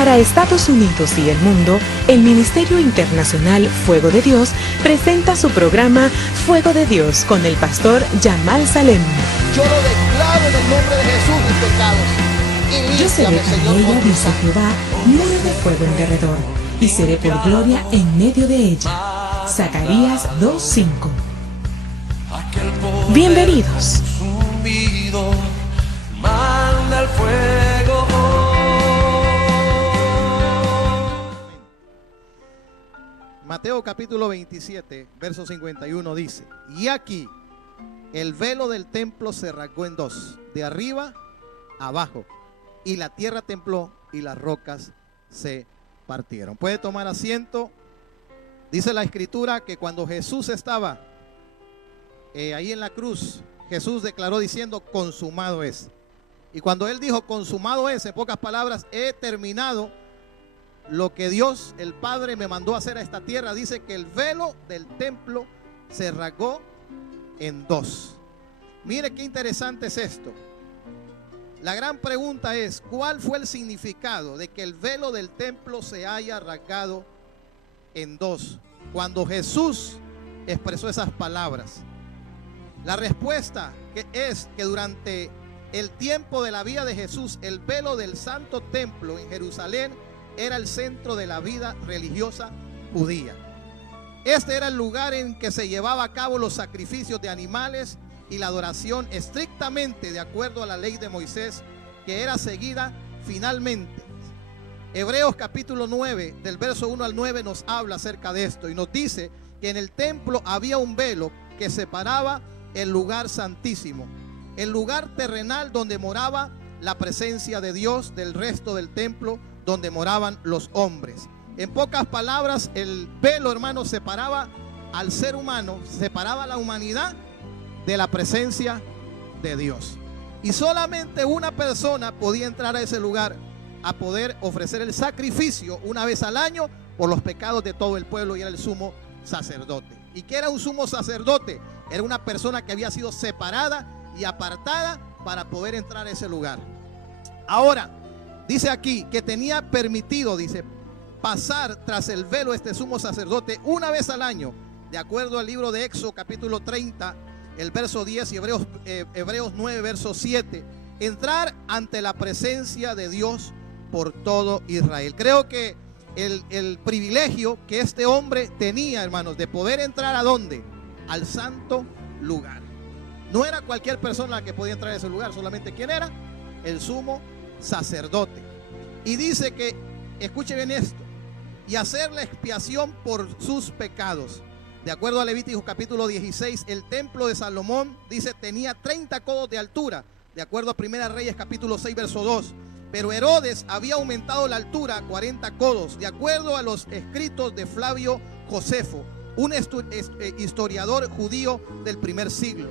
Para Estados Unidos y el mundo, el Ministerio Internacional Fuego de Dios presenta su programa Fuego de Dios con el pastor Yamal Salem. Yo lo declaro en el nombre de Jesús, mis pecados. Yo seré Ilíciame, con Señor, ella, con tu dice sangre. Jehová, muro de fuego en derredor, y seré por gloria en medio de ella. Zacarías 2:5. Bienvenidos. Consumido, manda el fuego. Mateo capítulo 27, verso 51 dice: y aquí el velo del templo se rasgó en dos, de arriba a abajo, y la tierra tembló y las rocas se partieron. Puede tomar asiento. Dice la escritura que cuando Jesús estaba ahí en la cruz, Jesús declaró diciendo: consumado es. Y cuando él dijo consumado es, en pocas palabras, he terminado lo que Dios el Padre me mandó a hacer a esta tierra. Dice que el velo del templo se rasgó en dos. Mire qué interesante es esto. La gran pregunta es: ¿cuál fue el significado de que el velo del templo se haya rasgado en dos cuando Jesús expresó esas palabras? La respuesta es que durante el tiempo de la vida de Jesús, el velo del Santo Templo en Jerusalén era el centro de la vida religiosa judía. Este era el lugar en que se llevaba a cabo los sacrificios de animales y la adoración estrictamente de acuerdo a la ley de Moisés, que era seguida finalmente. Hebreos capítulo 9, del verso 1 al 9, nos habla acerca de esto y nos dice que en el templo había un velo que separaba el lugar santísimo, el lugar terrenal donde moraba la presencia de Dios, del resto del templo donde moraban los hombres. En pocas palabras, el velo, hermanos, separaba al ser humano, separaba a la humanidad de la presencia de Dios. Y solamente una persona podía entrar a ese lugar a poder ofrecer el sacrificio una vez al año por los pecados de todo el pueblo, y era el sumo sacerdote. ¿Y qué era un sumo sacerdote? Era una persona que había sido separada y apartada para poder entrar a ese lugar. Ahora, dice aquí que tenía permitido, dice, pasar tras el velo este sumo sacerdote una vez al año, de acuerdo al libro de Éxodo capítulo 30, el verso 10, y Hebreos 9, verso 7, entrar ante la presencia de Dios por todo Israel. Creo que el privilegio que este hombre tenía, hermanos, de poder entrar ¿a dónde? Al santo lugar. No era cualquier persona la que podía entrar a ese lugar, solamente ¿quién era? El sumo sacerdote. Y dice que, escuche bien esto, y hacer la expiación por sus pecados. De acuerdo a Levítico capítulo 16, el templo de Salomón, dice, tenía 30 codos de altura, de acuerdo a Primera Reyes capítulo 6, verso 2. Pero Herodes había aumentado la altura a 40 codos, de acuerdo a los escritos de Flavio Josefo, un historiador judío del primer siglo.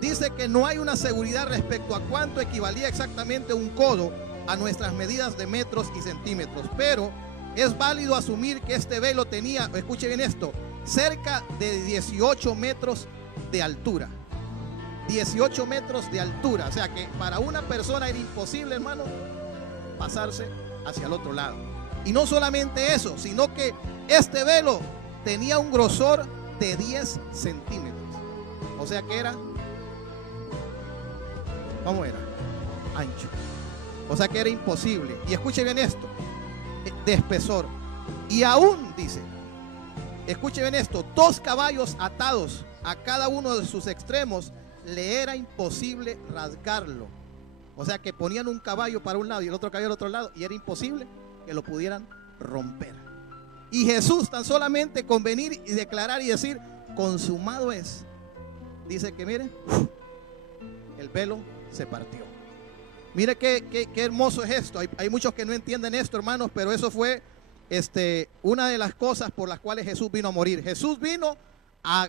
Dice que no hay una seguridad respecto a cuánto equivalía exactamente un codo a nuestras medidas de metros y centímetros, pero es válido asumir que este velo tenía, escuche bien esto, cerca de 18 metros de altura. 18 metros de altura, o sea que para una persona era imposible, hermano, pasarse hacia el otro lado. Y no solamente eso, sino que este velo tenía un grosor de 10 centímetros. O sea que era, ¿cómo era? Ancho. O sea que era imposible. Y escuche bien esto, de espesor. Y aún dice, escuche bien esto, 2 caballos atados a cada uno de sus extremos, le era imposible rasgarlo. O sea que ponían un caballo para un lado y el otro caballo al otro lado, y era imposible que lo pudieran romper. Y Jesús, tan solamente con venir y declarar y decir consumado es, dice que miren, el velo se partió. Mire qué hermoso es esto. Hay muchos que no entienden esto, hermanos, pero eso fue una de las cosas por las cuales Jesús vino a morir. Jesús vino a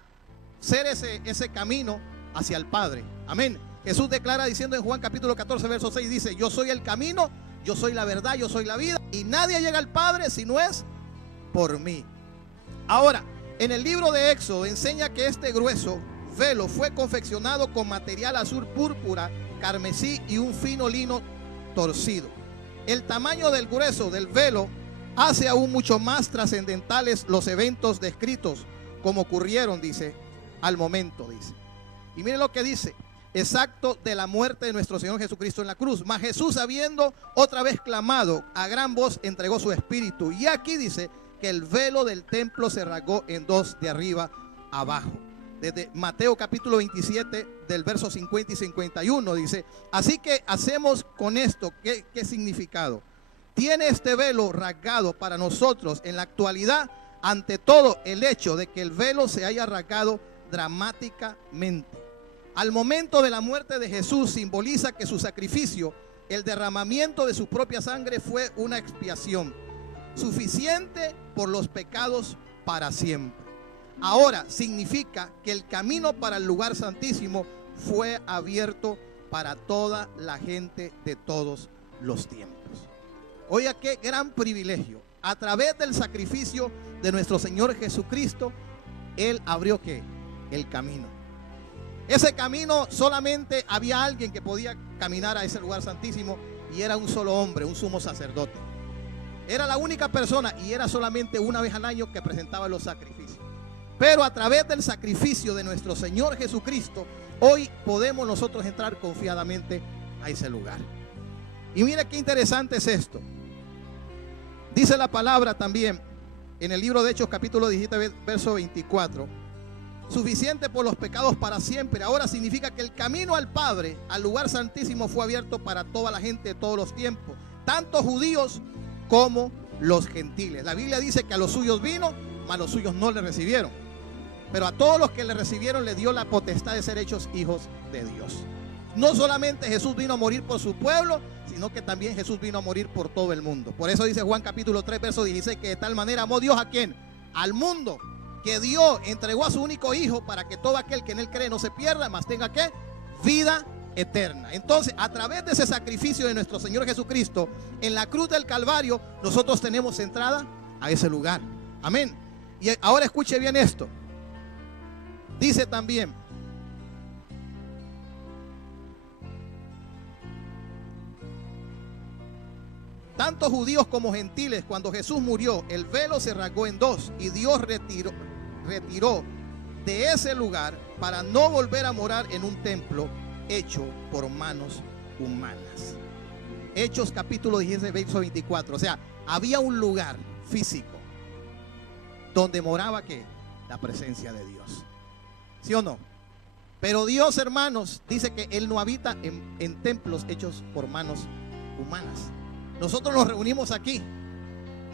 hacer ese camino hacia el Padre. Amén. Jesús declara diciendo en Juan capítulo 14, verso 6, dice: yo soy el camino, yo soy la verdad, yo soy la vida, y nadie llega al Padre si no es por mí. Ahora, en el libro de Éxodo enseña que este grueso velo fue confeccionado con material azul púrpura, carmesí y un fino lino torcido. El tamaño del grueso del velo hace aún mucho más trascendentales los eventos descritos, como ocurrieron, dice, al momento, dice. Y miren lo que dice, exacto de la muerte de nuestro Señor Jesucristo en la cruz. Mas Jesús, habiendo otra vez clamado a gran voz, entregó su espíritu. Y aquí dice que el velo del templo se rasgó en dos, de arriba abajo. Desde Mateo capítulo 27, del verso 50 y 51, dice: así que hacemos con esto, ¿qué significado? Tiene este velo rasgado para nosotros en la actualidad, ante todo el hecho de que el velo se haya rasgado dramáticamente. Al momento de la muerte de Jesús simboliza que su sacrificio, el derramamiento de su propia sangre, fue una expiación suficiente por los pecados para siempre. Ahora significa que el camino para el lugar santísimo fue abierto para toda la gente de todos los tiempos. Oiga, qué gran privilegio. A través del sacrificio de nuestro Señor Jesucristo, Él abrió ¿qué? El camino. Ese camino solamente había alguien que podía caminar a ese lugar santísimo, y era un solo hombre, un sumo sacerdote. Era la única persona, y era solamente una vez al año que presentaba los sacrificios. Pero a través del sacrificio de nuestro Señor Jesucristo, hoy podemos nosotros entrar confiadamente a ese lugar. Y mire qué interesante es esto. Dice la palabra también en el libro de Hechos capítulo 17 verso 24: suficiente por los pecados para siempre. Ahora significa que el camino al Padre, al lugar santísimo, fue abierto para toda la gente de todos los tiempos, tanto judíos como los gentiles. La Biblia dice que a los suyos vino, mas los suyos no le recibieron. Pero a todos los que le recibieron le dio la potestad de ser hechos hijos de Dios. No solamente Jesús vino a morir por su pueblo, sino que también Jesús vino a morir por todo el mundo. Por eso dice Juan capítulo 3 verso 16, que de tal manera amó Dios ¿a quién? Al mundo, que dio, entregó a su único hijo, para que todo aquel que en él cree no se pierda, mas tenga ¿qué? Vida eterna. Entonces, a través de ese sacrificio de nuestro Señor Jesucristo en la cruz del Calvario, nosotros tenemos entrada a ese lugar. Amén. Y ahora escuche bien esto. Dice también: tanto judíos como gentiles, cuando Jesús murió, el velo se rasgó en dos, y Dios retiró de ese lugar para no volver a morar en un templo hecho por manos humanas. Hechos capítulo 16 verso 24. O sea, había un lugar físico donde moraba ¿qué? La presencia de Dios. ¿Sí o no? Pero Dios, hermanos, dice que Él no habita en templos hechos por manos humanas. Nosotros nos reunimos aquí.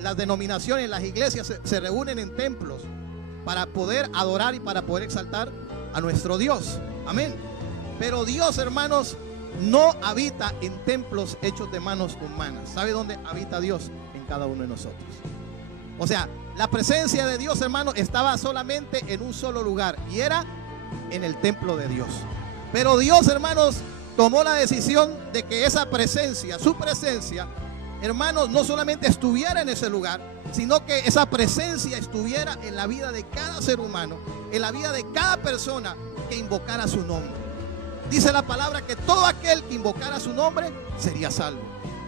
Las denominaciones, las iglesias se reúnen en templos para poder adorar y para poder exaltar a nuestro Dios. Amén. Pero Dios, hermanos, no habita en templos hechos de manos humanas. ¿Sabe dónde habita Dios? En cada uno de nosotros. O sea, la presencia de Dios, hermanos, estaba solamente en un solo lugar, y era en el templo de Dios. Pero Dios, hermanos, tomó la decisión de que esa presencia, su presencia, hermanos, no solamente estuviera en ese lugar, sino que esa presencia estuviera en la vida de cada ser humano, en la vida de cada persona que invocara su nombre. Dice la palabra que todo aquel que invocara su nombre sería salvo.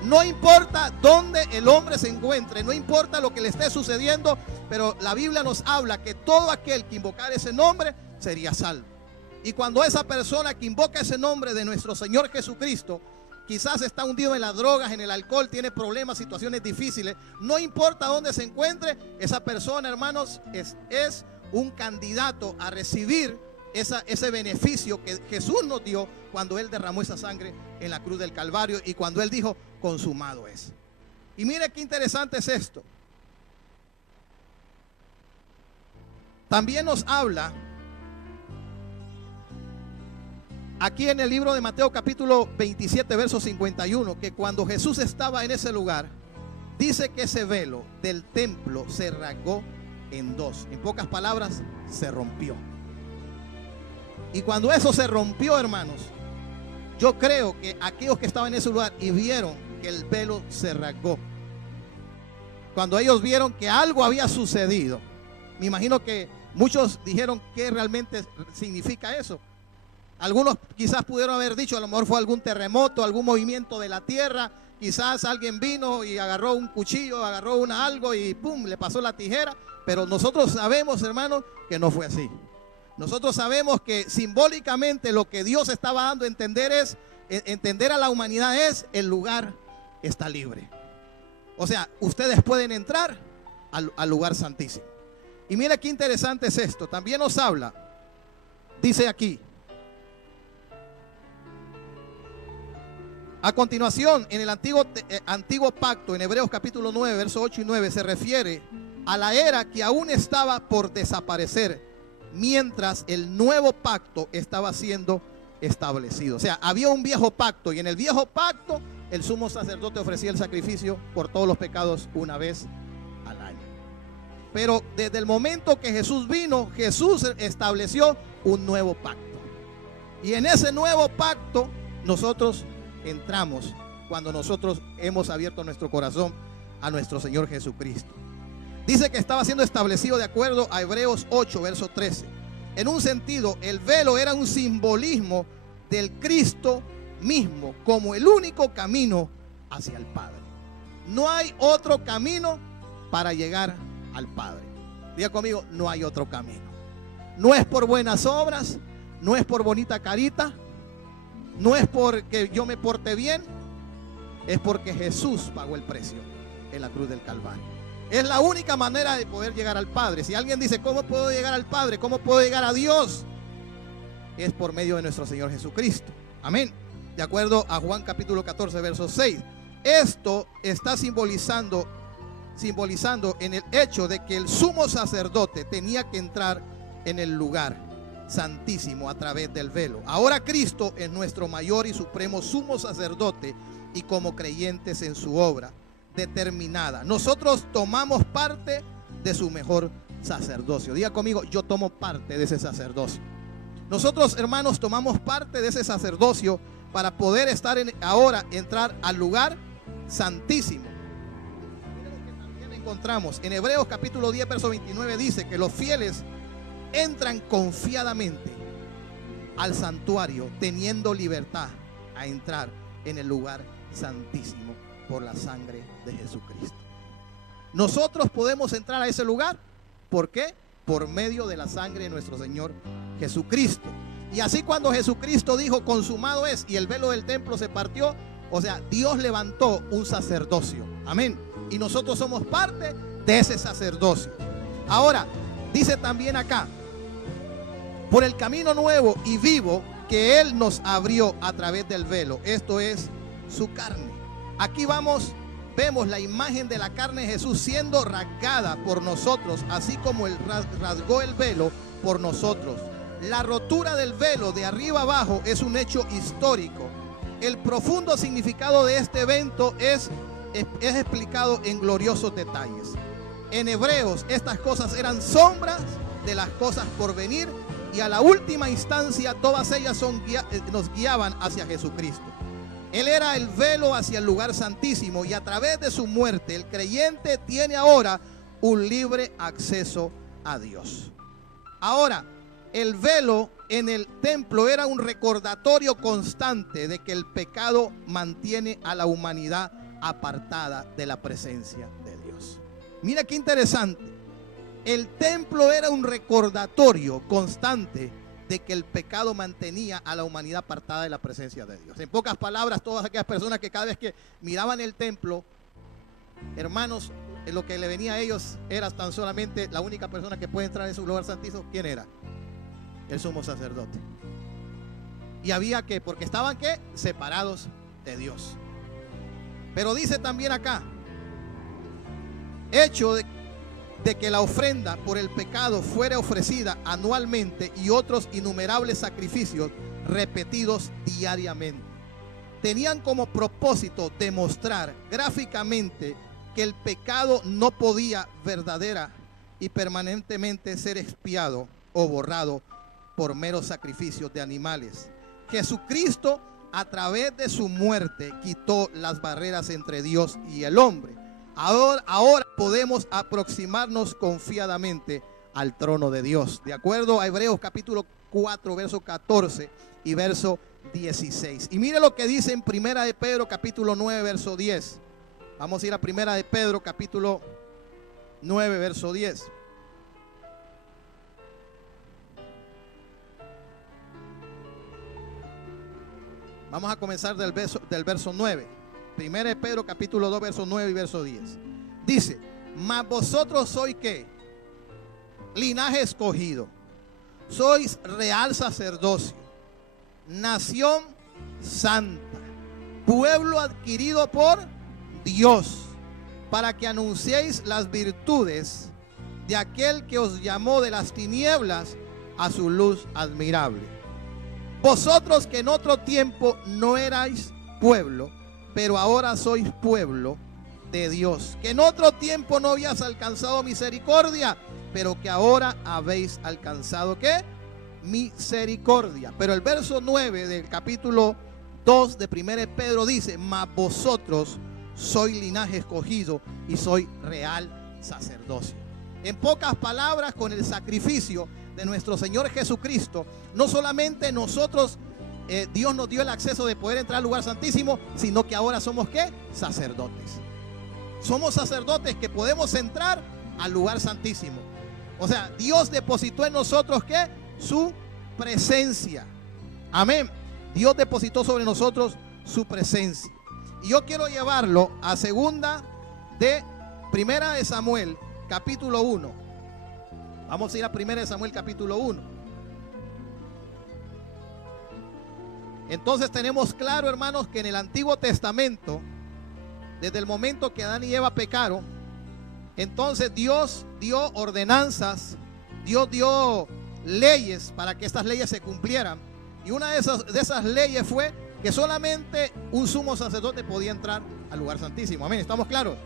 No importa dónde el hombre se encuentre, no importa lo que le esté sucediendo, pero la Biblia nos habla que todo aquel que invocara ese nombre sería salvo. Y cuando esa persona que invoca ese nombre de nuestro Señor Jesucristo, quizás está hundido en las drogas, en el alcohol, tiene problemas, situaciones difíciles, no importa dónde se encuentre, esa persona, hermanos, es un candidato a recibir ese beneficio que Jesús nos dio cuando Él derramó esa sangre en la cruz del Calvario, y cuando Él dijo: consumado es. Y mire qué interesante es esto. También nos habla aquí en el libro de Mateo capítulo 27 verso 51, que cuando Jesús estaba en ese lugar, dice que ese velo del templo se rasgó en dos. En pocas palabras, se rompió. Y cuando eso se rompió, hermanos, yo creo que aquellos que estaban en ese lugar y vieron que el velo se rasgó, cuando ellos vieron que algo había sucedido, me imagino que muchos dijeron: ¿qué realmente significa eso? Algunos quizás pudieron haber dicho, a lo mejor fue algún terremoto, algún movimiento de la tierra. Quizás alguien vino y agarró un cuchillo, agarró algo y pum, le pasó la tijera. Pero nosotros sabemos, hermanos, que no fue así. Nosotros sabemos que simbólicamente lo que Dios estaba dando a entender entender a la humanidad es: el lugar está libre. O sea, ustedes pueden entrar al lugar santísimo. Y mira qué interesante es esto. También nos habla, dice aquí, a continuación, en el antiguo pacto, en Hebreos capítulo 9, versos 8 y 9, se refiere a la era que aún estaba por desaparecer, mientras el nuevo pacto estaba siendo establecido. O sea, había un viejo pacto, y en el viejo pacto el sumo sacerdote ofrecía el sacrificio por todos los pecados una vez al año. Pero desde el momento que Jesús vino, Jesús estableció un nuevo pacto. Y en ese nuevo pacto nosotros entramos cuando nosotros hemos abierto nuestro corazón a nuestro Señor Jesucristo. Dice que estaba siendo establecido de acuerdo a Hebreos 8, verso 13. En un sentido, el velo era un simbolismo del Cristo mismo como el único camino hacia el Padre. No hay otro camino para llegar al Padre. Diga conmigo: no hay otro camino. No es por buenas obras, no es por bonita carita, no es porque yo me porte bien, es porque Jesús pagó el precio en la cruz del Calvario. Es la única manera de poder llegar al Padre. Si alguien dice: ¿cómo puedo llegar al Padre? ¿Cómo puedo llegar a Dios? Es por medio de nuestro Señor Jesucristo. Amén. De acuerdo a Juan capítulo 14, verso 6. Esto está simbolizando en el hecho de que el sumo sacerdote tenía que entrar en el lugar santísimo a través del velo. Ahora Cristo es nuestro mayor y supremo sumo sacerdote, y como creyentes en su obra determinada, nosotros tomamos parte de su mejor sacerdocio. Diga conmigo: yo tomo parte de ese sacerdocio. Nosotros, hermanos, tomamos parte de ese sacerdocio para poder ahora entrar al lugar santísimo. Miren lo que también encontramos en Hebreos capítulo 10, verso 29, dice que los fieles entran confiadamente al santuario, teniendo libertad a entrar en el lugar santísimo por la sangre de Jesucristo. Nosotros podemos entrar a ese lugar. ¿Por qué? Por medio de la sangre de nuestro Señor Jesucristo. Y así, cuando Jesucristo dijo: consumado es, y el velo del templo se partió, o sea, Dios levantó un sacerdocio. Amén. Y nosotros somos parte de ese sacerdocio. Ahora, dice también acá: por el camino nuevo y vivo que Él nos abrió a través del velo, esto es su carne. Aquí vemos la imagen de la carne de Jesús siendo rasgada por nosotros, así como Él rasgó el velo por nosotros. La rotura del velo de arriba abajo es un hecho histórico. El profundo significado de este evento es explicado en gloriosos detalles. En Hebreos, estas cosas eran sombras de las cosas por venir, y a la última instancia todas ellas nos guiaban hacia Jesucristo. Él era el velo hacia el lugar santísimo, y a través de su muerte el creyente tiene ahora un libre acceso a Dios. Ahora, el velo en el templo era un recordatorio constante de que el pecado mantiene a la humanidad apartada de la presencia de Dios. Mira qué interesante. El templo era un recordatorio constante de que el pecado mantenía a la humanidad apartada de la presencia de Dios. En pocas palabras, todas aquellas personas que cada vez que miraban el templo, hermanos, lo que le venía a ellos era tan solamente: la única persona que puede entrar en su lugar santísimo, ¿quién era? El sumo sacerdote. Y había que, porque estaban ¿qué? Separados de Dios. Pero dice también acá: hecho de que la ofrenda por el pecado fuera ofrecida anualmente, y otros innumerables sacrificios repetidos diariamente, tenían como propósito demostrar gráficamente que el pecado no podía verdadera y permanentemente ser expiado o borrado por meros sacrificios de animales. Jesucristo, a través de su muerte, quitó las barreras entre Dios y el hombre. Ahora podemos aproximarnos confiadamente al trono de Dios. De acuerdo a Hebreos capítulo 4, verso 14 y verso 16. Y mire lo que dice en Primera de Pedro capítulo 9, verso 10. Vamos a ir a Primera de Pedro capítulo 9, verso 10. Vamos a comenzar del verso 9. Primera de Pedro capítulo 2, verso 9 y verso 10. Dice: mas vosotros sois ¿qué? Linaje escogido, sois real sacerdocio, nación santa, pueblo adquirido por Dios, para que anunciéis las virtudes de aquel que os llamó de las tinieblas a su luz admirable. Vosotros que en otro tiempo no erais pueblo, pero ahora sois pueblo de Dios, que en otro tiempo no habías alcanzado misericordia, pero que ahora habéis alcanzado ¿qué? Misericordia. Pero el verso 9 del capítulo 2 de 1 de Pedro dice: mas vosotros sois linaje escogido y sois real sacerdocio. En pocas palabras, con el sacrificio de nuestro Señor Jesucristo, no solamente nosotros, Dios nos dio el acceso de poder entrar al lugar santísimo, sino que ahora somos ¿qué? Sacerdotes. Somos sacerdotes que podemos entrar al lugar santísimo. O sea, Dios depositó en nosotros ¿qué? Su presencia. Amén. Dios depositó sobre nosotros su presencia. Y yo quiero llevarlo a Primera de Samuel capítulo 1. Vamos a ir a Primera de Samuel capítulo 1. Entonces tenemos claro, hermanos, que en el Antiguo Testamento, desde el momento que Adán y Eva pecaron, entonces Dios dio ordenanzas, Dios dio leyes para que estas leyes se cumplieran. Y una de esas leyes fue que solamente un sumo sacerdote podía entrar al lugar santísimo. Amén, ¿estamos claros?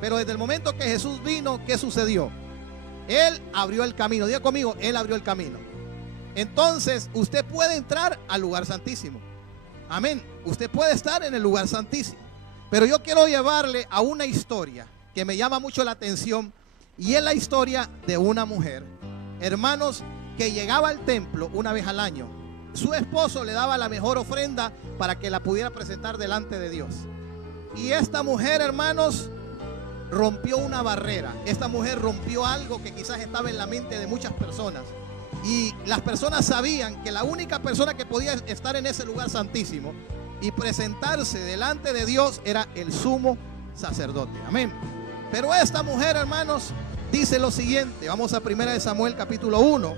Pero desde el momento que Jesús vino, ¿qué sucedió? Él abrió el camino. Diga conmigo, Él abrió el camino. Entonces usted puede entrar al lugar santísimo. Amén, usted puede estar en el lugar santísimo. Pero yo quiero llevarle a una historia que me llama mucho la atención, y es la historia de una mujer, hermanos, que llegaba al templo una vez al año. Su esposo le daba la mejor ofrenda para que la pudiera presentar delante de Dios. Y esta mujer, hermanos, rompió una barrera. Esta mujer rompió algo que quizás estaba en la mente de muchas personas. Y las personas sabían que la única persona que podía estar en ese lugar santísimo y presentarse delante de Dios era el sumo sacerdote. Amén. Pero esta mujer, hermanos, dice lo siguiente. Vamos a 1 de Samuel capítulo 1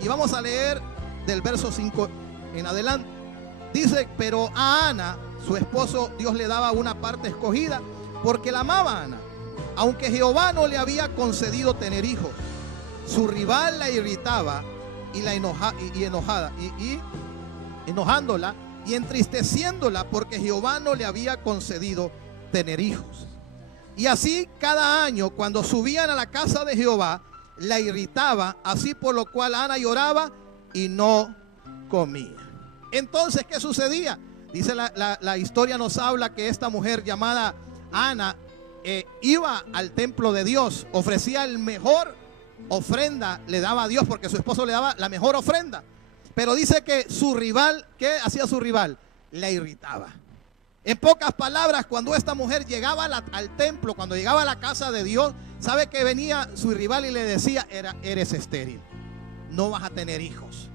y vamos a leer del verso 5 en adelante. Dice: pero a Ana, su esposo, Dios le daba una parte escogida porque la amaba a Ana, aunque Jehová no le había concedido tener hijos. Su rival la irritaba y la enojándola y entristeciéndola porque Jehová no le había concedido tener hijos. Y así cada año, cuando subían a la casa de Jehová, la irritaba, así por lo cual Ana lloraba y no comía. Entonces, ¿qué sucedía? Dice la historia, nos habla que esta mujer llamada Ana iba al templo de Dios, ofrecía el mejor ofrenda, le daba a Dios porque su esposo le daba la mejor ofrenda. Pero dice que su rival, ¿qué hacía su rival? La irritaba. En pocas palabras, cuando esta mujer llegaba al templo, cuando llegaba a la casa de Dios, ¿sabe que venía su rival y le decía? Eres estéril, no vas a tener hijos,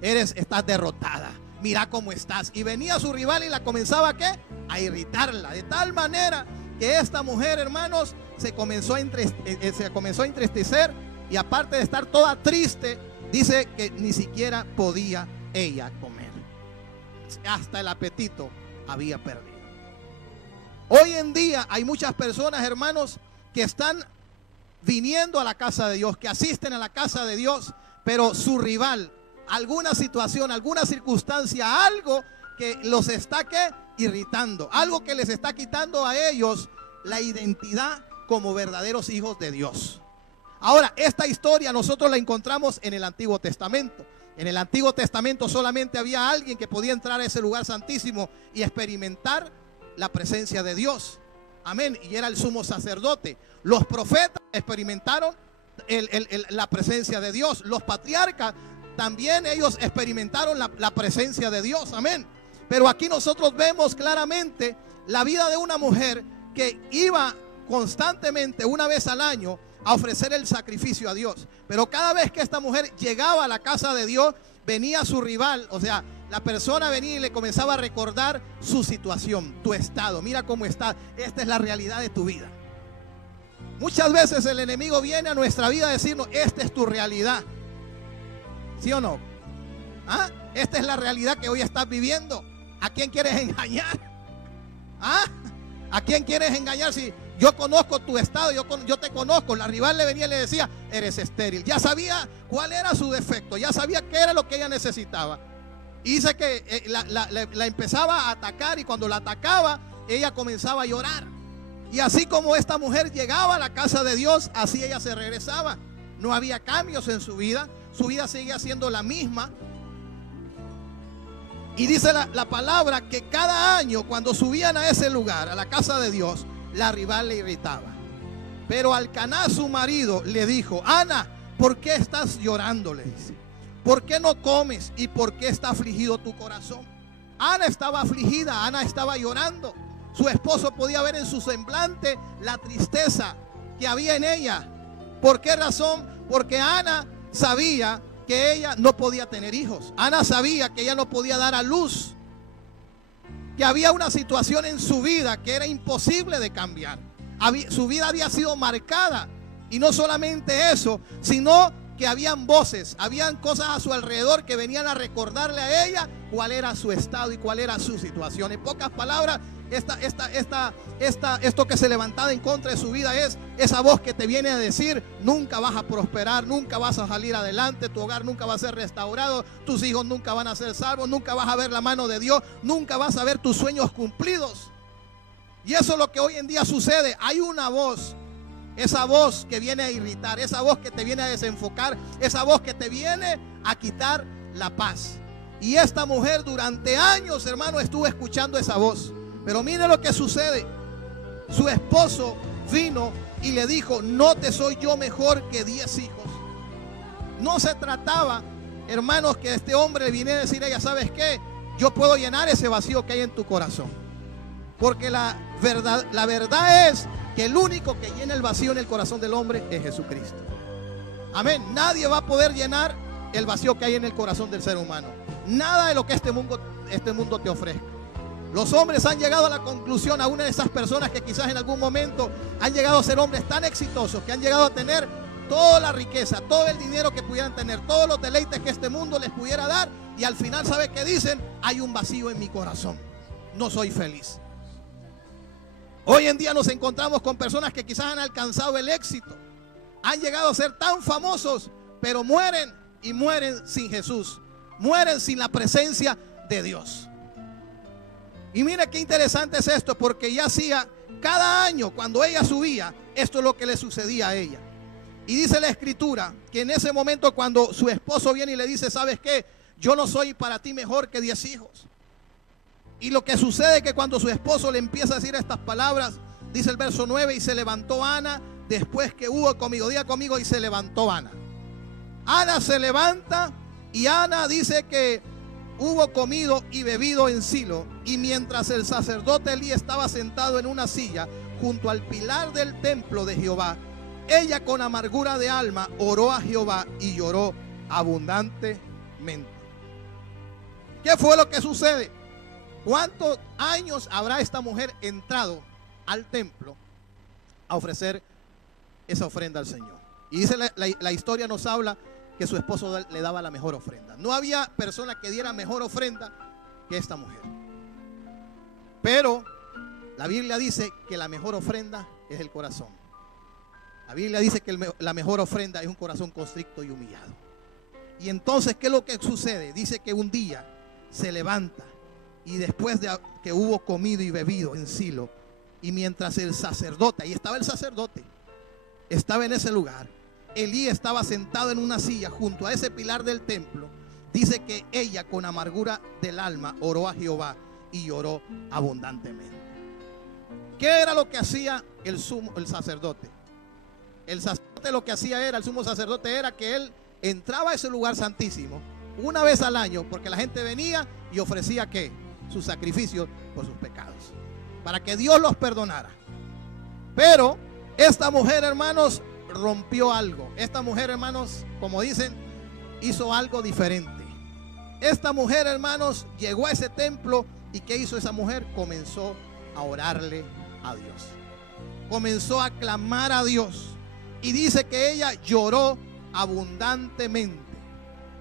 estás derrotada, mira cómo estás. Y venía su rival y la comenzaba ¿qué? A irritarla, de tal manera que esta mujer, hermanos, se comenzó a entristecer, y aparte de estar toda triste, dice que ni siquiera podía ella comer. Hasta el apetito había perdido. Hoy en día hay muchas personas, hermanos, que están viniendo a la casa de Dios, que asisten a la casa de Dios, pero su rival, alguna situación, alguna circunstancia, algo que los está ¿qué? Irritando, algo que les está quitando a ellos la identidad como verdaderos hijos de Dios. Ahora, esta historia nosotros la encontramos en el Antiguo Testamento. En el Antiguo Testamento solamente había alguien que podía entrar a ese lugar santísimo y experimentar la presencia de Dios. Amén. Y era el sumo sacerdote. Los profetas experimentaron la presencia de Dios. Los patriarcas también ellos experimentaron la presencia de Dios, amén. Pero aquí nosotros vemos claramente la vida de una mujer que iba constantemente, una vez al año, a ofrecer el sacrificio a Dios. Pero cada vez que esta mujer llegaba a la casa de Dios, venía su rival, o sea, la persona venía y le comenzaba a recordar su situación, tu estado. Mira cómo está, esta es la realidad de tu vida. Muchas veces el enemigo viene a nuestra vida a decirnos, esta es tu realidad. ¿Sí o no? ¿Ah? Esta es la realidad que hoy estás viviendo. ¿A quién quieres engañar? ¿Ah? ¿A quién quieres engañar? Si yo conozco tu estado, yo te conozco. La rival le venía y le decía, eres estéril. Ya sabía cuál era su defecto, ya sabía qué era lo que ella necesitaba. Y dice que la empezaba a atacar, y cuando la atacaba, ella comenzaba a llorar. Y así como esta mujer llegaba a la casa de Dios, así ella se regresaba. No había cambios en su vida seguía siendo la misma. Y dice la palabra que cada año cuando subían a ese lugar, a la casa de Dios, la rival le irritaba. Pero Alcaná, su marido, le dijo, Ana, ¿por qué estás llorando? Le dice. ¿Por qué no comes? ¿Y por qué está afligido tu corazón? Ana estaba afligida, Ana estaba llorando. Su esposo podía ver en su semblante la tristeza que había en ella. ¿Por qué razón? Porque Ana sabía que ella no podía tener hijos. Ana sabía que ella no podía dar a luz. Que había una situación en su vida que era imposible de cambiar. Su vida había sido marcada. Y no solamente eso, sino que habían voces, habían cosas a su alrededor que venían a recordarle a ella cuál era su estado y cuál era su situación. En pocas palabras, esto que se levantaba en contra de su vida es esa voz que te viene a decir, nunca vas a prosperar, nunca vas a salir adelante, tu hogar nunca va a ser restaurado, tus hijos nunca van a ser salvos, nunca vas a ver la mano de Dios, nunca vas a ver tus sueños cumplidos. Y eso es lo que hoy en día sucede. Hay una voz, esa voz que viene a irritar, esa voz que te viene a desenfocar, esa voz que te viene a quitar la paz. Y esta mujer durante años, hermano, estuvo escuchando esa voz. Pero mire lo que sucede. Su esposo vino y le dijo, no te soy yo mejor que 10 hijos. No se trataba, hermanos, que este hombre le viniera a decir a ella, ¿sabes qué? Yo puedo llenar ese vacío que hay en tu corazón. Porque la verdad es que el único que llena el vacío en el corazón del hombre es Jesucristo. Amén. Nadie va a poder llenar el vacío que hay en el corazón del ser humano. Nada de lo que este mundo te ofrezca. Los hombres han llegado a la conclusión, a una de esas personas que quizás en algún momento han llegado a ser hombres tan exitosos, que han llegado a tener toda la riqueza, todo el dinero que pudieran tener, todos los deleites que este mundo les pudiera dar, y al final, ¿sabe qué dicen? Hay un vacío en mi corazón, no soy feliz. Hoy en día nos encontramos con personas que quizás han alcanzado el éxito, han llegado a ser tan famosos, pero mueren y mueren sin Jesús, mueren sin la presencia de Dios. Y mira qué interesante es esto, porque ya hacía cada año cuando ella subía, esto es lo que le sucedía a ella. Y dice la escritura que en ese momento cuando su esposo viene y le dice, ¿sabes qué? Yo no soy para ti mejor que 10 hijos. Y lo que sucede es que cuando su esposo le empieza a decir estas palabras, dice el verso 9, y se levantó Ana después que hubo comido. Diga conmigo, y se levantó Ana. Ana se levanta y Ana dice que hubo comido y bebido en Silo, y mientras el sacerdote Elí estaba sentado en una silla junto al pilar del templo de Jehová, ella con amargura de alma oró a Jehová y lloró abundantemente. ¿Qué fue lo que sucede? ¿Cuántos años habrá esta mujer entrado al templo a ofrecer esa ofrenda al Señor? Y dice la historia nos habla que su esposo le daba la mejor ofrenda. No había persona que diera mejor ofrenda que esta mujer. Pero la Biblia dice que la mejor ofrenda es el corazón. La Biblia dice que la mejor ofrenda es un corazón constricto y humillado. Y entonces, ¿qué es lo que sucede? Dice que un día se levanta y después de que hubo comido y bebido en Silo, y mientras el sacerdote, ahí estaba el sacerdote, estaba en ese lugar, Elí estaba sentado en una silla junto a ese pilar del templo. Dice que ella con amargura del alma oró a Jehová y lloró abundantemente. ¿Qué era lo que hacía el sacerdote? El sacerdote lo que hacía era, el sumo sacerdote era que él entraba a ese lugar santísimo una vez al año, porque la gente venía y ofrecía ¿qué? Sus sacrificios por sus pecados, para que Dios los perdonara. Pero esta mujer, hermanos, rompió algo. Esta mujer, hermanos, como dicen, hizo algo diferente. Esta mujer, hermanos, llegó a ese templo y ¿qué hizo esa mujer? Comenzó a orarle a Dios. Comenzó a clamar a Dios. Y dice que ella lloró abundantemente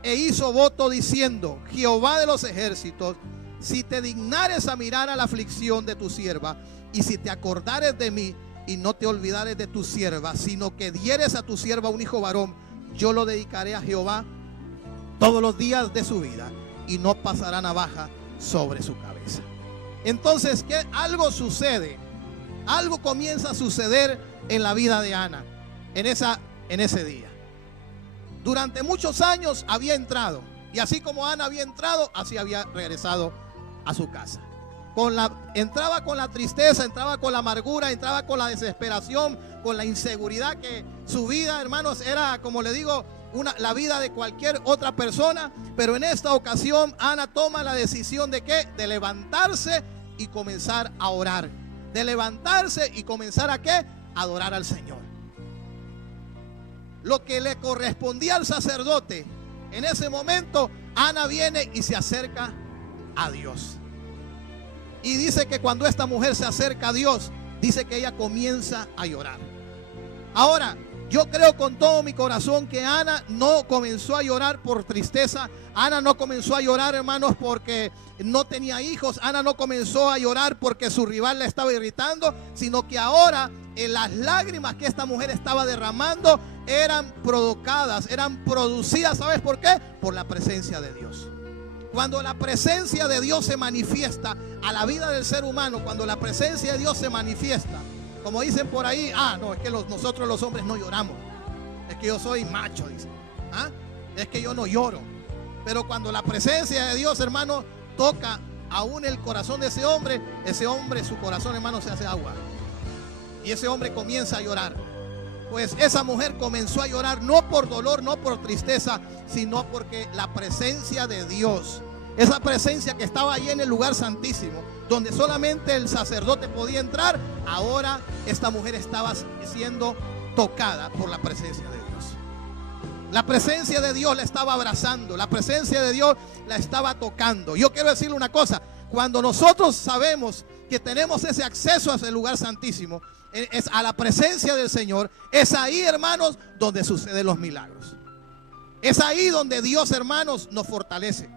e hizo voto diciendo: Jehová de los ejércitos, si te dignares a mirar a la aflicción de tu sierva, y si te acordares de mí y no te olvidares de tu sierva, sino que dieres a tu sierva un hijo varón, yo lo dedicaré a Jehová todos los días de su vida, y no pasará navaja sobre su cabeza. Entonces, ¿qué? Algo sucede, algo comienza a suceder en la vida de Ana en ese día. Durante muchos años había entrado, y así como Ana había entrado, así había regresado a su casa. Entraba con la tristeza, entraba con la amargura, entraba con la desesperación, con la inseguridad, que su vida, hermanos, era, como le digo, la vida de cualquier otra persona. Pero en esta ocasión Ana toma la decisión de ¿qué? De levantarse y comenzar a orar. De levantarse y comenzar a ¿qué? A adorar al Señor. Lo que le correspondía al sacerdote en ese momento, Ana viene y se acerca a Dios. Y dice que cuando esta mujer se acerca a Dios, dice que ella comienza a llorar. Ahora, yo creo con todo mi corazón que Ana no comenzó a llorar por tristeza. Ana no comenzó a llorar, hermanos, porque no tenía hijos. Ana no comenzó a llorar porque su rival la estaba irritando, sino que ahora las lágrimas que esta mujer estaba derramando eran provocadas, eran producidas, ¿sabes por qué? Por la presencia de Dios. Cuando la presencia de Dios se manifiesta a la vida del ser humano, cuando la presencia de Dios se manifiesta, como dicen por ahí, no, es que nosotros los hombres no lloramos, es que yo soy macho, dicen, es que yo no lloro. Pero cuando la presencia de Dios, hermano, toca aún el corazón de ese hombre, su corazón, hermano, se hace agua, y ese hombre comienza a llorar. Pues esa mujer comenzó a llorar, no por dolor, no por tristeza, sino porque la presencia de Dios, esa presencia que estaba allí en el lugar santísimo, donde solamente el sacerdote podía entrar, ahora esta mujer estaba siendo tocada por la presencia de Dios. La presencia de Dios la estaba abrazando, la presencia de Dios la estaba tocando. Yo quiero decirle una cosa: cuando nosotros sabemos que tenemos ese acceso a ese lugar santísimo, es a la presencia del Señor, es ahí, hermanos, donde suceden los milagros. Es ahí donde Dios, hermanos, nos fortalece.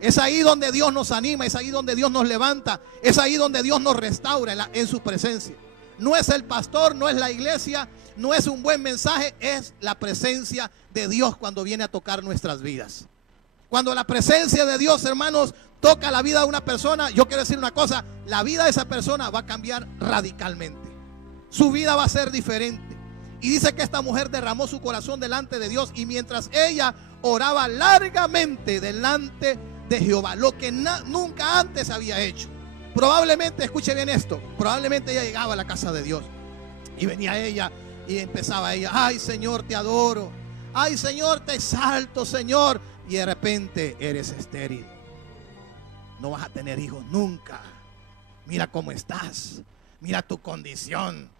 Es ahí donde Dios nos anima, es ahí donde Dios nos levanta, es ahí donde Dios nos restaura en su presencia. No es el pastor, no es la iglesia, no es un buen mensaje, es la presencia de Dios cuando viene a tocar nuestras vidas. Cuando la presencia de Dios, hermanos, toca la vida de una persona, yo quiero decir una cosa: la vida de esa persona va a cambiar radicalmente. Su vida va a ser diferente. Y dice que esta mujer derramó su corazón delante de Dios, y mientras ella oraba largamente delante de Jehová, lo que nunca antes había hecho. Probablemente, escuche bien esto, probablemente ella llegaba a la casa de Dios y venía ella y empezaba ella: ay, Señor, te adoro, ay, Señor, te exalto, Señor. Y de repente: eres estéril, no vas a tener hijos nunca, mira cómo estás, mira tu condición.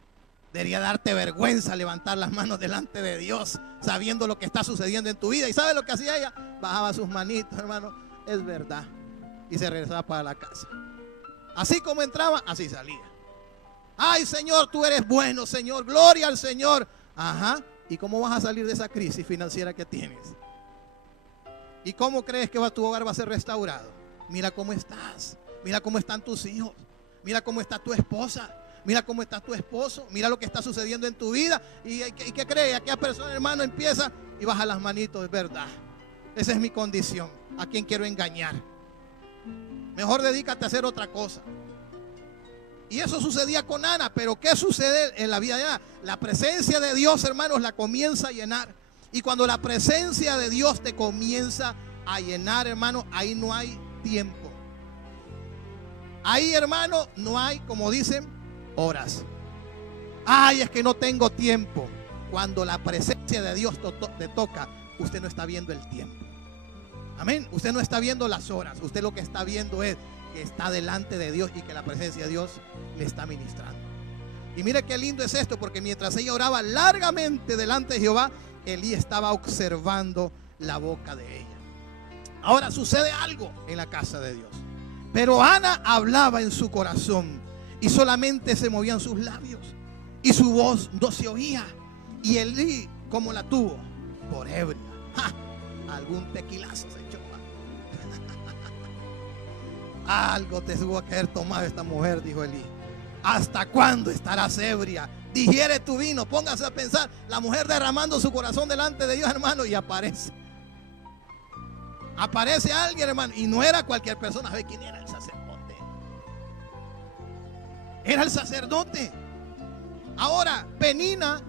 Debería darte vergüenza levantar las manos delante de Dios sabiendo lo que está sucediendo en tu vida. ¿Y sabe lo que hacía ella? Bajaba sus manitos, hermano, es verdad, y se regresaba para la casa. Así como entraba, así salía. Ay, Señor, tú eres bueno, Señor, gloria al Señor. Ajá, ¿y cómo vas a salir de esa crisis financiera que tienes? ¿Y cómo crees que tu hogar va a ser restaurado? Mira cómo estás, mira cómo están tus hijos, mira cómo está tu esposa, mira cómo está tu esposo, mira lo que está sucediendo en tu vida. ¿Y qué cree? Aquella persona, hermano, empieza y baja las manitos. Es verdad, esa es mi condición. ¿A quién quiero engañar? Mejor dedícate a hacer otra cosa. Y eso sucedía con Ana. Pero ¿qué sucede en la vida de Ana? La presencia de Dios, hermanos, la comienza a llenar. Y cuando la presencia de Dios te comienza a llenar, hermano, ahí no hay tiempo. Ahí, hermano, no hay, como dicen, horas. Ay, es que no tengo tiempo. Cuando la presencia de Dios te toca, usted no está viendo el tiempo. Amén. Usted no está viendo las horas. Usted lo que está viendo es que está delante de Dios y que la presencia de Dios le está ministrando. Y mire qué lindo es esto, porque mientras ella oraba largamente delante de Jehová, Elí estaba observando la boca de ella. Ahora sucede algo en la casa de Dios. Pero Ana hablaba en su corazón y solamente se movían sus labios y su voz no se oía. Y Elí, ¿cómo la tuvo? Por ebria. ¡Ja! Algún tequilazo se echó. Algo te tuvo que haber tomado esta mujer, dijo Elí. ¿Hasta cuándo estarás ebria? Digiere tu vino. Póngase a pensar. La mujer derramando su corazón delante de Dios, hermano, y aparece alguien, hermano, y no era cualquier persona. ¿Sabe quién era? El sacerdote. Era el sacerdote. Ahora Penina,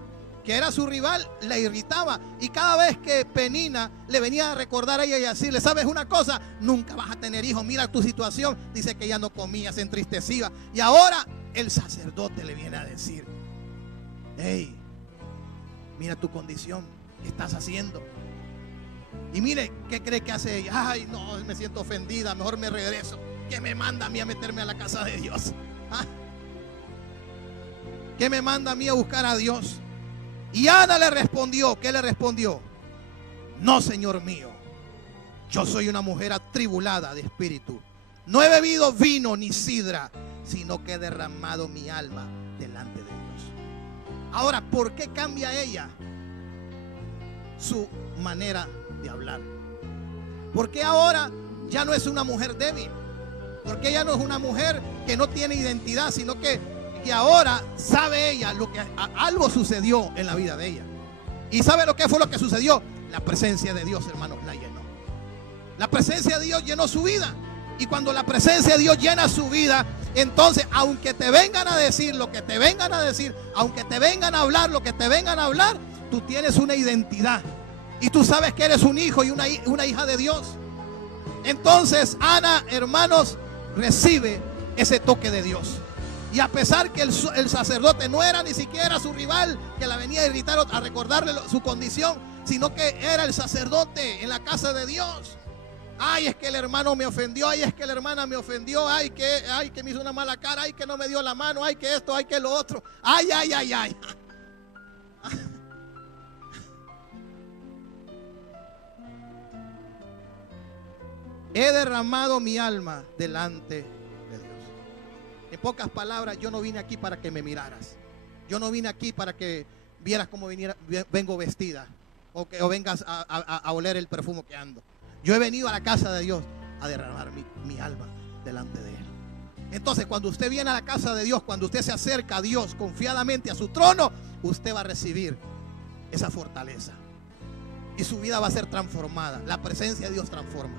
que era su rival, le irritaba, y cada vez que Penina le venía a recordar a ella y a decirle: ¿sabes una cosa? Nunca vas a tener hijos, mira tu situación. Dice que ya no comía, se entristecía. Y ahora el sacerdote le viene a decir: hey, mira tu condición, ¿qué estás haciendo? Y mire, ¿qué cree que hace ella? Ay, no, me siento ofendida, mejor me regreso. ¿Qué me manda a mí a meterme a la casa de Dios? ¿Ah? ¿Qué me manda a mí a buscar a Dios? Y Ana le respondió, ¿qué le respondió? No, Señor mío, yo soy una mujer atribulada de espíritu. No he bebido vino ni sidra, sino que he derramado mi alma delante de Dios. Ahora, ¿por qué cambia ella su manera de hablar? Porque ahora ya no es una mujer débil, porque ella no es una mujer que no tiene identidad, sino que ahora sabe ella lo que algo sucedió en la vida de ella. ¿Y sabe lo que fue lo que sucedió? La presencia de Dios, hermanos, la llenó. La presencia de Dios llenó su vida. Y cuando la presencia de Dios llena su vida, entonces aunque te vengan a decir lo que te vengan a decir, aunque te vengan a hablar lo que te vengan a hablar, tú tienes una identidad. Y tú sabes que eres un hijo y una hija de Dios. Entonces Ana, hermanos, recibe ese toque de Dios. Y a pesar que el sacerdote no era ni siquiera su rival, que la venía a irritar, a recordarle su condición, sino que era el sacerdote en la casa de Dios. Ay, es que el hermano me ofendió. Ay, es que la hermana me ofendió. Ay, que me hizo una mala cara. Ay, que no me dio la mano. Ay, que esto, ay, que lo otro. Ay, ay, ay, ay. He derramado mi alma delante de Dios. En pocas palabras, yo no vine aquí para que me miraras. Yo no vine aquí para que vieras cómo vengo vestida, o vengas a oler el perfume que ando. Yo he venido a la casa de Dios a derramar mi alma delante de Él. Entonces, cuando usted viene a la casa de Dios, cuando usted se acerca a Dios confiadamente a su trono, usted va a recibir esa fortaleza y su vida va a ser transformada. La presencia de Dios transforma.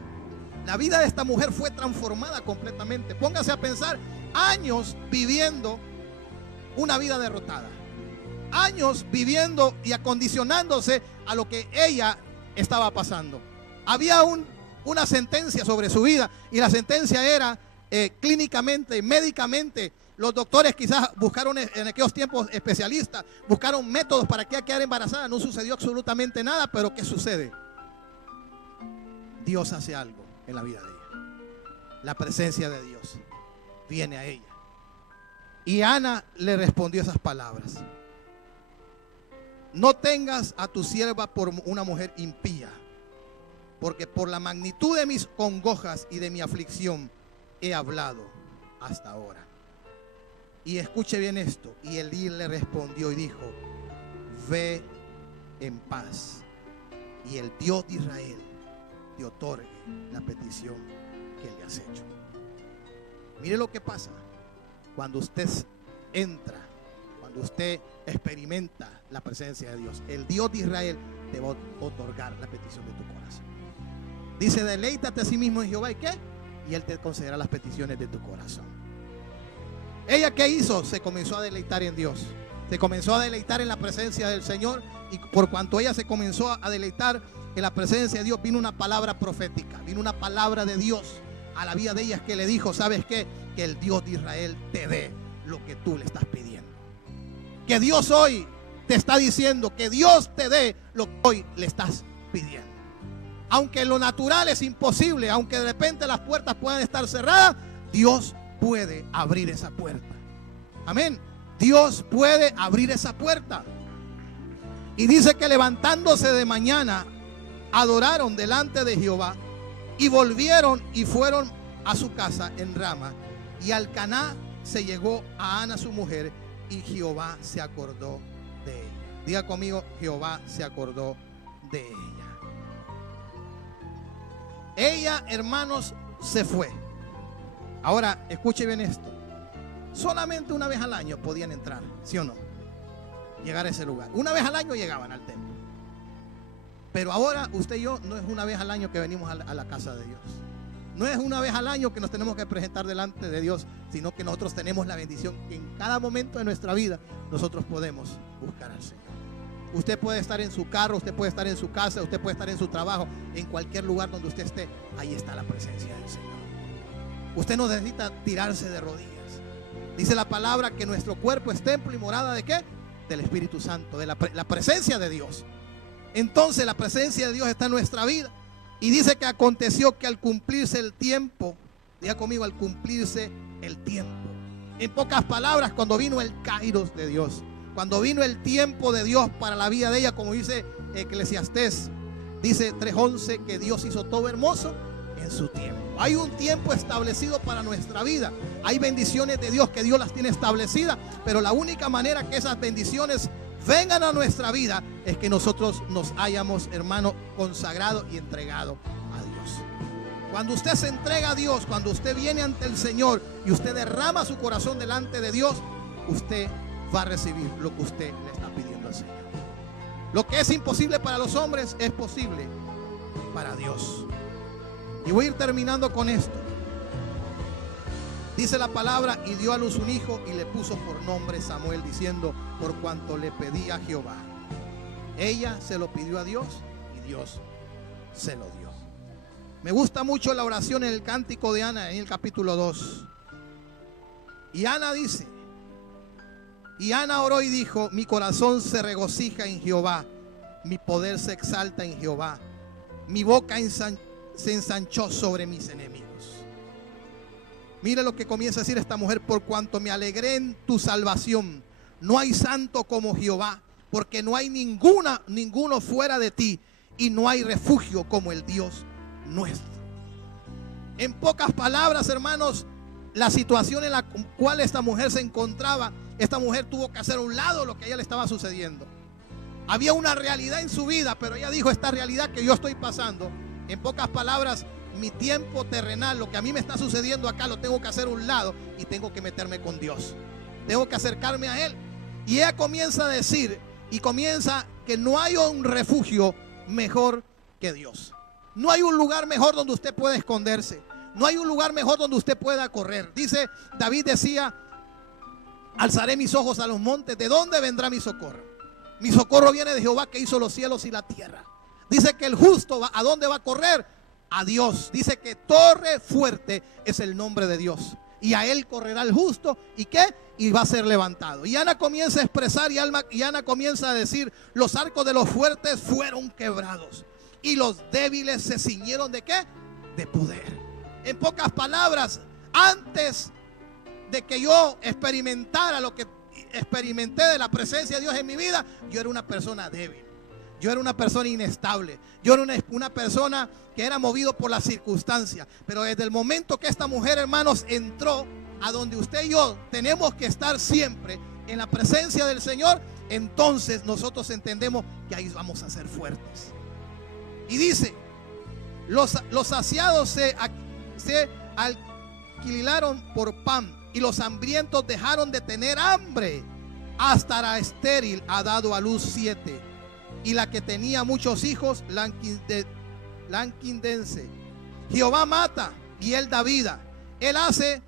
La vida de esta mujer fue transformada completamente. Póngase a pensar, años viviendo una vida derrotada, años viviendo y acondicionándose a lo que ella estaba pasando. Había una sentencia sobre su vida, y la sentencia era clínicamente, médicamente. Los doctores quizás buscaron en aquellos tiempos especialistas, buscaron métodos para que ella quedara embarazada. No sucedió absolutamente nada, pero ¿qué sucede? Dios hace algo en la vida de ella. La presencia de Dios viene a ella. Y Ana le respondió esas palabras: no tengas a tu sierva por una mujer impía, porque por la magnitud de mis congojas y de mi aflicción he hablado hasta ahora. Y escuche bien esto. Y Elí le respondió y dijo: ve en paz, y el Dios de Israel te otorgue la petición que le has hecho. Mire lo que pasa cuando usted entra, cuando usted experimenta la presencia de Dios. El Dios de Israel te va a otorgar la petición de tu corazón. Dice: deleítate a sí mismo en Jehová, ¿y qué? Y Él te concederá las peticiones de tu corazón. ¿Ella qué hizo? Se comenzó a deleitar en Dios. Se comenzó a deleitar en la presencia del Señor. Y por cuanto ella se comenzó a deleitar en la presencia de Dios, vino una palabra profética, vino una palabra de Dios a la vida de ella, que le dijo: ¿sabes qué? Que el Dios de Israel te dé lo que tú le estás pidiendo. Que Dios hoy te está diciendo que Dios te dé lo que hoy le estás pidiendo. Aunque lo natural es imposible, aunque de repente las puertas puedan estar cerradas, Dios puede abrir esa puerta. Amén. Dios puede abrir esa puerta. Y dice que levantándose de mañana, adoraron delante de Jehová y volvieron y fueron a su casa en Rama. Y Elcaná se llegó a Ana su mujer y Jehová se acordó de ella. Diga conmigo, Jehová se acordó de ella. Ella, hermanos, se fue. Ahora, escuche bien esto. Solamente una vez al año podían entrar, ¿sí o no? Llegar a ese lugar. Una vez al año llegaban al templo. Pero ahora usted y yo no es una vez al año que venimos a la casa de Dios. No es una vez al año que nos tenemos que presentar delante de Dios, sino que nosotros tenemos la bendición que en cada momento de nuestra vida nosotros podemos buscar al Señor. Usted puede estar en su carro, usted puede estar en su casa, usted puede estar en su trabajo, en cualquier lugar donde usted esté, ahí está la presencia del Señor. Usted no necesita tirarse de rodillas. Dice la palabra que nuestro cuerpo es templo y morada ¿de qué? Del Espíritu Santo, de la presencia de Dios. Entonces la presencia de Dios está en nuestra vida. Y dice que aconteció que al cumplirse el tiempo, diga conmigo, al cumplirse el tiempo. En pocas palabras, cuando vino el kairos de Dios, cuando vino el tiempo de Dios para la vida de ella, como dice Eclesiastés, dice 3:11, que Dios hizo todo hermoso en su tiempo. Hay un tiempo establecido para nuestra vida. Hay bendiciones de Dios que Dios las tiene establecidas, pero la única manera que esas bendiciones vengan a nuestra vida es que nosotros nos hayamos, hermano, consagrado y entregado a Dios. Cuando usted se entrega a Dios, cuando usted viene ante el Señor y usted derrama su corazón delante de Dios, usted va a recibir lo que usted le está pidiendo al Señor. Lo que es imposible para los hombres es posible para Dios. Y voy a ir terminando con esto. Dice la palabra, y dio a luz un hijo y le puso por nombre Samuel, diciendo, por cuanto le pedí a Jehová. Ella se lo pidió a Dios y Dios se lo dio. Me gusta mucho la oración en el cántico de Ana, en el capítulo 2. Y Ana dice, y Ana oró y dijo, mi corazón se regocija en Jehová, mi poder se exalta en Jehová, mi boca se ensanchó sobre mis enemigos. Mire lo que comienza a decir esta mujer, por cuanto me alegré en tu salvación. No hay santo como Jehová, porque no hay ninguno fuera de ti, y no hay refugio como el Dios nuestro. En pocas palabras, hermanos, la situación en la cual esta mujer se encontraba, esta mujer tuvo que hacer a un lado lo que a ella le estaba sucediendo. Había una realidad en su vida, pero ella dijo, esta realidad que yo estoy pasando, en pocas palabras, mi tiempo terrenal, lo que a mí me está sucediendo acá, lo tengo que hacer a un lado y tengo que meterme con Dios. Tengo que acercarme a Él. Y ella comienza a decir, y comienza que no hay un refugio mejor que Dios. No hay un lugar mejor donde usted pueda esconderse. No hay un lugar mejor donde usted pueda correr. Dice, David decía, alzaré mis ojos a los montes. ¿De dónde vendrá mi socorro? Mi socorro viene de Jehová, que hizo los cielos y la tierra. Dice que el justo, ¿a dónde va a correr? A Dios. Dice que torre fuerte es el nombre de Dios. Y a Él correrá el justo. ¿Y qué? Y va a ser levantado. Y Ana comienza a expresar, y Ana comienza a decir, los arcos de los fuertes fueron quebrados. Y los débiles se ciñeron ¿de qué? De poder. En pocas palabras, antes de que yo experimentara lo que experimenté de la presencia de Dios en mi vida, yo era una persona débil. Yo era una persona inestable. Yo era una persona que era movido por las circunstancias. Pero desde el momento que esta mujer, hermanos, entró a donde usted y yo tenemos que estar siempre, en la presencia del Señor, entonces nosotros entendemos que ahí vamos a ser fuertes. Y dice, los saciados se alquilaron por pan, y los hambrientos dejaron de tener hambre. Hasta la estéril ha dado a luz 7. Y la que tenía muchos hijos, lanquidense. Jehová mata y Él da vida. Él hace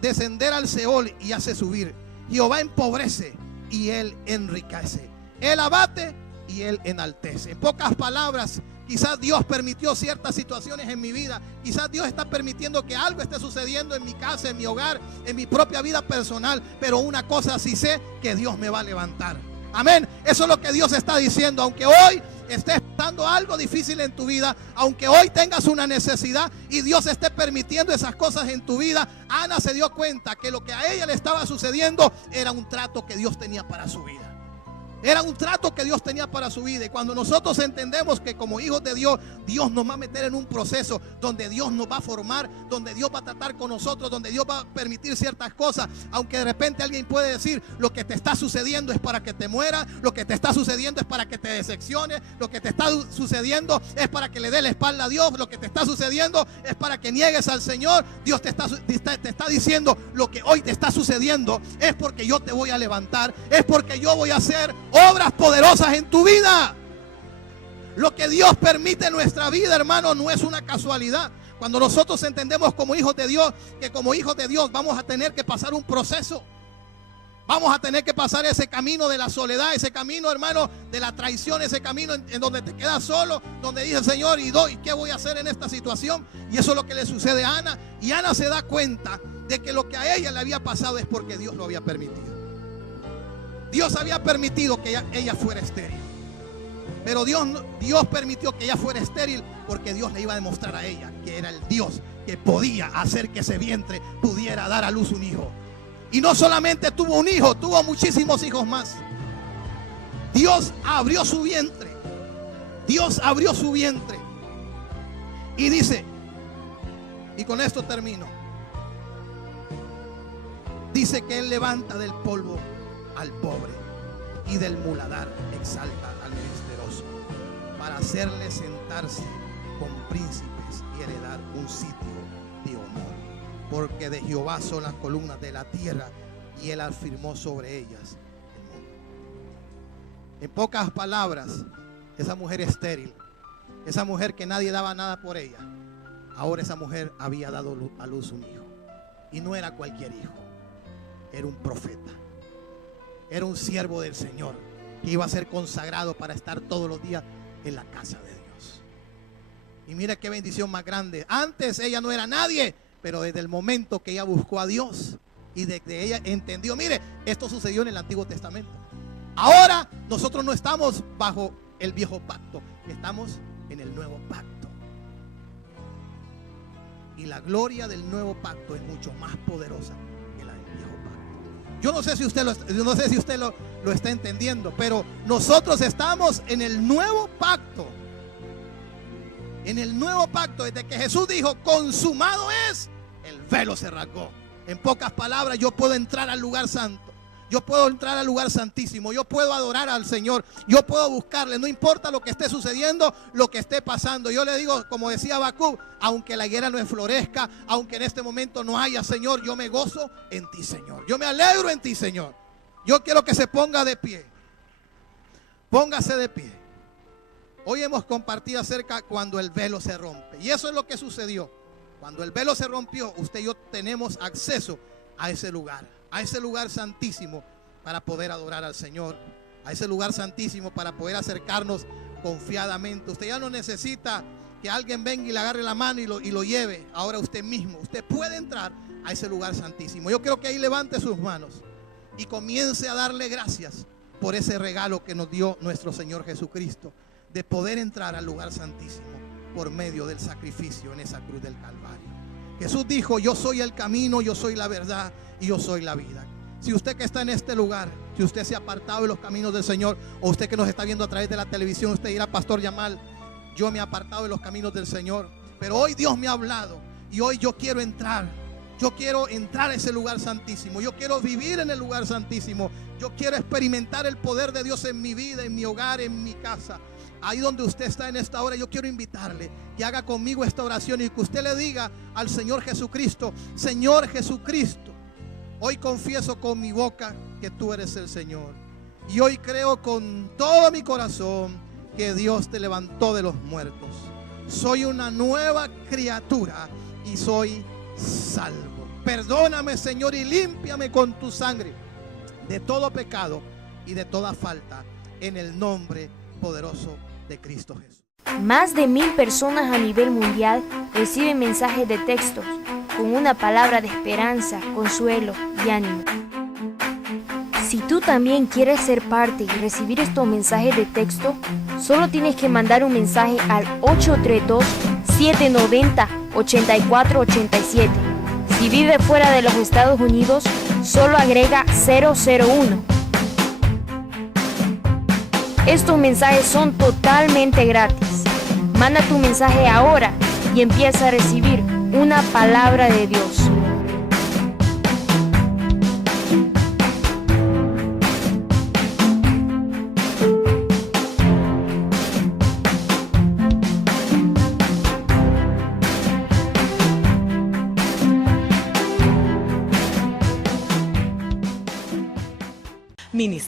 descender al Seol y hace subir. Jehová empobrece y Él enriquece. Él abate y Él enaltece. En pocas palabras, quizás Dios permitió ciertas situaciones en mi vida. Quizás Dios está permitiendo que algo esté sucediendo en mi casa, en mi hogar, en mi propia vida personal. Pero una cosa sí sé, que Dios me va a levantar. Amén. Eso es lo que Dios está diciendo. Aunque hoy estés enfrentando algo difícil en tu vida, aunque hoy tengas una necesidad y Dios esté permitiendo esas cosas en tu vida, Ana se dio cuenta que lo que a ella le estaba sucediendo era un trato que Dios tenía para su vida. Era un trato que Dios tenía para su vida. Y cuando nosotros entendemos que como hijos de Dios, Dios nos va a meter en un proceso donde Dios nos va a formar, donde Dios va a tratar con nosotros, donde Dios va a permitir ciertas cosas, aunque de repente alguien puede decir, lo que te está sucediendo es para que te mueras, lo que te está sucediendo es para que te decepciones, lo que te está sucediendo es para que le dé la espalda a Dios, lo que te está sucediendo es para que niegues al Señor. Dios te está diciendo, lo que hoy te está sucediendo es porque yo te voy a levantar, es porque yo voy a hacer obras poderosas en tu vida. Lo que Dios permite en nuestra vida, hermano, no es una casualidad. Cuando nosotros entendemos como hijos de Dios, que como hijos de Dios vamos a tener que pasar un proceso. Vamos a tener que pasar ese camino de la soledad, ese camino, hermano, de la traición, ese camino en donde te quedas solo, donde dice, Señor, ¿y qué voy a hacer en esta situación? Y eso es lo que le sucede a Ana. Y Ana se da cuenta de que lo que a ella le había pasado es porque Dios lo había permitido. Dios había permitido que ella fuera estéril. Pero Dios permitió que ella fuera estéril porque Dios le iba a demostrar a ella que era el Dios que podía hacer que ese vientre pudiera dar a luz un hijo. Y no solamente tuvo un hijo, tuvo muchísimos hijos más. Dios abrió su vientre. Dios abrió su vientre. Y dice, y con esto termino, dice que Él levanta del polvo al pobre y del muladar exalta al menesteroso, para hacerle sentarse con príncipes y heredar un sitio de honor. Porque de Jehová son las columnas de la tierra y Él afirmó sobre ellas el mundo. En pocas palabras, esa mujer estéril, esa mujer que nadie daba nada por ella, ahora esa mujer había dado a luz un hijo. Y no era cualquier hijo, era un profeta. Era un siervo del Señor que iba a ser consagrado para estar todos los días en la casa de Dios. Y mira qué bendición más grande. Antes ella no era nadie, pero desde el momento que ella buscó a Dios y de que ella entendió, mire, esto sucedió en el Antiguo Testamento. Ahora nosotros no estamos bajo el viejo pacto, estamos en el nuevo pacto. Y la gloria del nuevo pacto es mucho más poderosa que la del viejo pacto. Yo no sé si usted lo está entendiendo, pero nosotros estamos en el nuevo pacto. En el nuevo pacto, desde que Jesús dijo, consumado es, el velo se rasgó. En pocas palabras, yo puedo entrar al lugar santo. Yo puedo entrar al lugar santísimo. Yo puedo adorar al Señor. Yo puedo buscarle. No importa lo que esté sucediendo, lo que esté pasando. Yo le digo, como decía Habacuc, aunque la higuera no florezca, aunque en este momento no haya, Señor, yo me gozo en ti, Señor. Yo me alegro en ti, Señor. Yo quiero que se ponga de pie. Póngase de pie. Hoy hemos compartido acerca cuando el velo se rompe. Y eso es lo que sucedió. Cuando el velo se rompió, usted y yo tenemos acceso a ese lugar santísimo para poder adorar al Señor, a ese lugar santísimo para poder acercarnos confiadamente. Usted ya no necesita que alguien venga y le agarre la mano y lo lleve. Ahora usted mismo, usted puede entrar a ese lugar santísimo. Yo quiero que ahí levante sus manos y comience a darle gracias por ese regalo que nos dio nuestro Señor Jesucristo, de poder entrar al lugar santísimo por medio del sacrificio en esa cruz del Calvario. Jesús dijo, yo soy el camino, yo soy la verdad y yo soy la vida. Si usted que está en este lugar, si usted se ha apartado de los caminos del Señor, o usted que nos está viendo a través de la televisión, usted dirá, Pastor Yamal, yo me he apartado de los caminos del Señor, pero hoy Dios me ha hablado y hoy yo quiero entrar. Yo quiero entrar a ese lugar santísimo. Yo quiero vivir en el lugar santísimo. Yo quiero experimentar el poder de Dios en mi vida, en mi hogar, en mi casa. Ahí donde usted está en esta hora, yo quiero invitarle que haga conmigo esta oración y que usted le diga al Señor Jesucristo, Señor Jesucristo, hoy confieso con mi boca que tú eres el Señor. Y hoy creo con todo mi corazón que Dios te levantó de los muertos. Soy una nueva criatura y soy salvo. Perdóname, Señor, y límpiame con tu sangre de todo pecado y de toda falta, en el nombre poderoso de Cristo Jesús. Más de 1000 personas a nivel mundial reciben mensajes de texto con una palabra de esperanza, consuelo y ánimo. Si tú también quieres ser parte y recibir estos mensajes de texto, solo tienes que mandar un mensaje al 832-790-8487. Si vive fuera de los Estados Unidos, solo agrega 001. Estos mensajes son totalmente gratis. Manda tu mensaje ahora y empieza a recibir una palabra de Dios.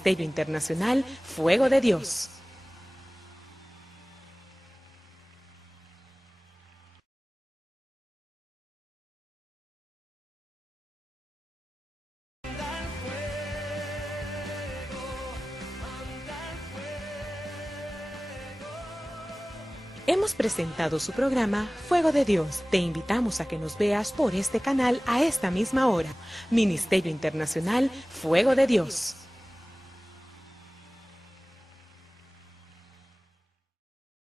Ministerio Internacional Fuego de Dios. Hemos presentado su programa Fuego de Dios. Te invitamos a que nos veas por este canal a esta misma hora. Ministerio Internacional Fuego de Dios.